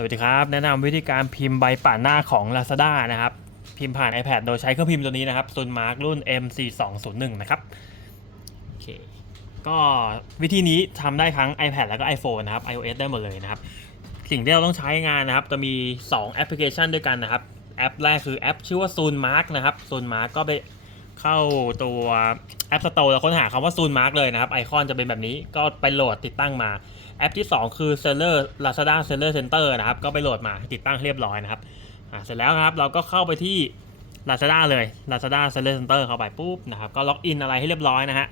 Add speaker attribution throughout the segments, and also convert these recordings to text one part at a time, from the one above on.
Speaker 1: สวัสดีครับ แนะนำวิธีการพิมพ์ใบป่าหน้าของ Lazada นะครับ พิมพ์ผ่าน iPad โดยใช้เครื่องพิมพ์ตัวนี้นะครับ Sunmark รุ่น M4201 นะครับโอเคก็วิธีนี้ทำได้ทั้ง iPad แล้วก็ iPhone นะครับ iOS ได้หมดเลยนะครับ สิ่งที่เราต้องใช้งานนะครับ จะมี 2 แอปพลิเคชันด้วยกันนะครับ แอปแรกคือแอปชื่อว่า Sunmark นะครับ Sunmark ก็ไปเข้าตัว App Store แล้วค้นหาคำว่า Sunmark เลยนะครับไอคอนจะเป็นแบบนี้ก็ไปโหลดติดตั้งมา แอปที่ 2 คือ Seller Lazada Seller Center นะครับ ก็ไปโหลดมาติดตั้งเรียบร้อยนะครับเสร็จแล้วครับเราก็เข้าไปที่ Lazada เลย Lazada Seller Center เข้าไปปุ๊บนะครับก็ล็อกอินอะไรให้เรียบร้อยนะฮะ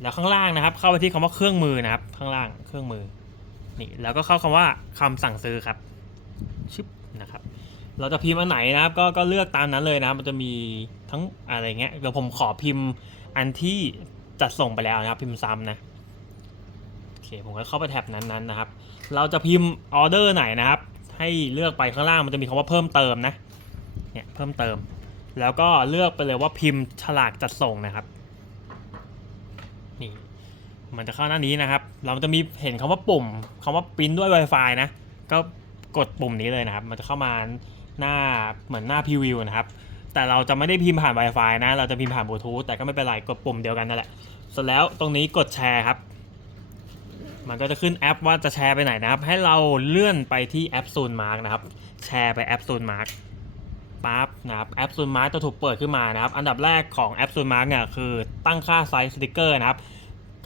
Speaker 1: แล้วข้างล่างนะครับ เข้าไปที่คำว่าเครื่องมือนะครับ ข้างล่างเครื่องมือนี่แล้วก็เข้าคำว่าคำสั่งซื้อครับชึบนะครับ เราจะพิมพ์อันไหนนะครับ ก็ก็เลือกตามนั้นเลยนะครับ มันจะมีทั้งอะไรเงี้ยเดี๋ยวผมขอพิมพ์อันที่จัดส่งไปแล้วนะครับ พิมพ์ซ้ำนะ เคผมก็เข้าไปแท็บนั้นๆนะครับ เราจะพิมพ์ออเดอร์ไหนนะครับ ให้เลือกไปข้างล่างมันจะมีคำว่าเพิ่มเติมนะ เนี่ยเพิ่มเติม แล้วก็เลือกไปเลยว่าพิมพ์ฉลากจัดส่งนะครับนี่มันจะเข้าหน้านี้นะครับ เราจะมีเห็นคำว่าปุ่มคำว่าปริ้นด้วย Wi-Fi นะ ก็กดปุ่มนี้เลยนะครับ มันจะเข้ามาหน้าเหมือนหน้าพรีวิวนะครับ แต่เราจะไม่ได้พิมพ์ผ่าน Wi-Fi นะ เราจะพิมพ์ผ่านบลูทูธแต่ก็ไม่เป็นไร กดปุ่มเดียวกันนั่นแหละ เสร็จแล้วตรงนี้กดแชร์ครับ มันก็จะขึ้นแอปว่าจะแชร์ไปไหนนะครับ ให้เราเลื่อนไปที่แอปซูนมาร์กนะครับ แชร์ไปแอปซูนมาร์กปั๊บนะครับแอปซูนมาร์กจะถูกเปิดขึ้นมานะครับ อันดับแรกของแอปซูนมาร์กเนี่ยคือตั้งค่าไซส์สติกเกอร์นะครับ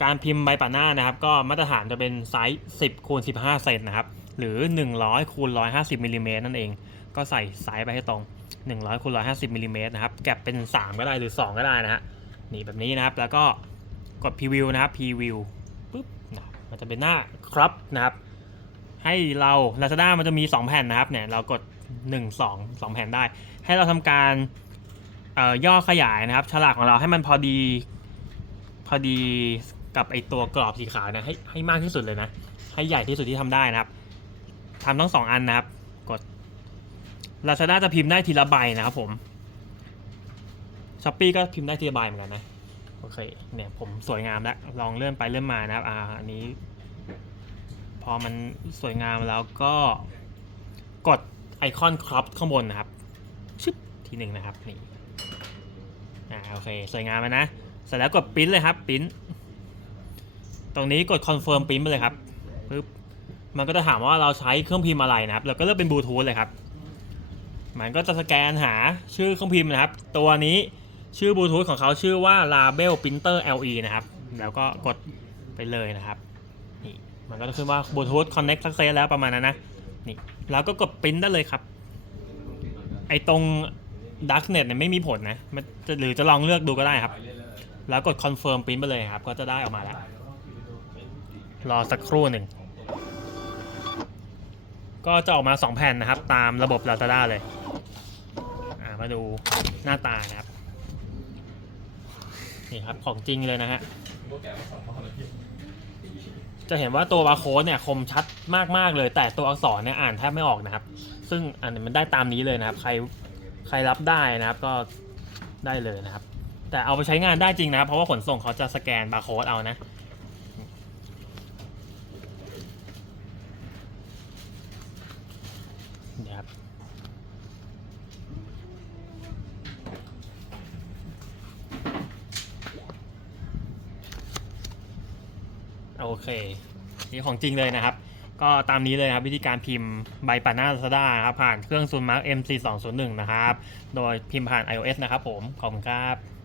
Speaker 1: การพิมพ์ใบป่าหน้านะครับ ก็มาตรฐานจะเป็นไซส์ 10คูณ15 เซนนะครับ หรือ 100คูณ150มิลลิเมตรนั่นเอง ก็ใส่ไซส์ไปให้ตรง 100คูณ150มิลลิเมตรนะครับ แก็บเป็น 3 ก็ได้หรือ 2 ก็ได้นะฮะ นี่แบบนี้นะครับ แล้วก็กดพรีวิวนะครับพรีวิว มันจะเป็นหน้าครับนะครับ ให้เรา Lazada มันจะมี 2 แผ่นนะครับเนี่ยเรากด 1 2 2 แผ่นได้ ให้เราทำการย่อขยายนะครับ ฉลากของเราให้มันพอดีพอดีกับไอตัวกรอบสีขาวนะให้ให้มากที่สุดเลยนะ ให้ใหญ่ที่สุดที่ทำได้นะครับทำทั้งสองอันนะครับ กด Lazada จะพิมพ์ได้ทีละใบนะครับผมช้อปปีก็พิมพ์ได้ทีละใบเหมือนกันนะ โอเค เนี่ยผมสวยงามแล้ว ลองเลื่อนไปเลื่อนมานะครับ อ่า อันนี้ พอมันสวยงามแล้วก็กดไอคอนครอปข้างบนนะครับ ชึบทีหนึ่งนะครับ นี่ อ่า โอเค สวยงามแล้วนะ เสร็จแล้วกดปริ้นเลยครับปริ้น ตรงนี้กดคอนเฟิร์มปริ้นไปเลยครับปึ๊บมันก็จะถามว่าเราใช้เครื่องพิมพ์อะไรนะครับ เราก็เลือกเป็นบลูทูธเลยครับ มันก็จะสแกนหาชื่อเครื่องพิมพ์นะครับ ตัวนี้ ชื่อบลูทูธของเขาชื่อว่า Label Printer LE นะครับ แล้วก็กดไปเลยนะครับ นี่ มันก็จะขึ้นว่าบลูทูธ Connect Success แล้วประมาณนั้นนะ นี่ แล้วก็กดปริ้นได้เลยครับ ไอตรง Darknet เนี่ยไม่มีผลนะมันจะหรือจะลองเลือกดูก็ได้ครับ แล้วกด Confirm ปริ้นไปเลยครับ ก็จะได้ออกมาแล้ว รอสักครู่หนึ่ง ก็จะออกมา 2 แผ่นนะครับ ตามระบบ Lazada เลยอ่ามาดูหน้าตานะครับ นี่ครับของจริงเลยนะฮะจะเห็นว่าตัวบาร์โค้ดเนี่ยคมชัดมากๆเลย แต่ตัวอักษรเนี่ยอ่านแทบไม่ออกนะครับ ซึ่งอันนี้มันได้ตามนี้เลยนะครับ ใครใครรับได้นะครับก็ได้เลยนะครับ แต่เอาไปใช้งานได้จริงนะครับเพราะว่าขนส่งเขาจะสแกนบาร์โค้ดเอานะนี่ครับ โอเคนี่ของจริงเลยนะครับ ก็ตามนี้เลยครับวิธีการพิมพ์ใบป่าหน้าซาด้าครับผ่านเครื่องซูนมาร์ก M4201 นะครับ โดยพิมพ์ผ่าน iOS นะครับผม ขอบคุณครับ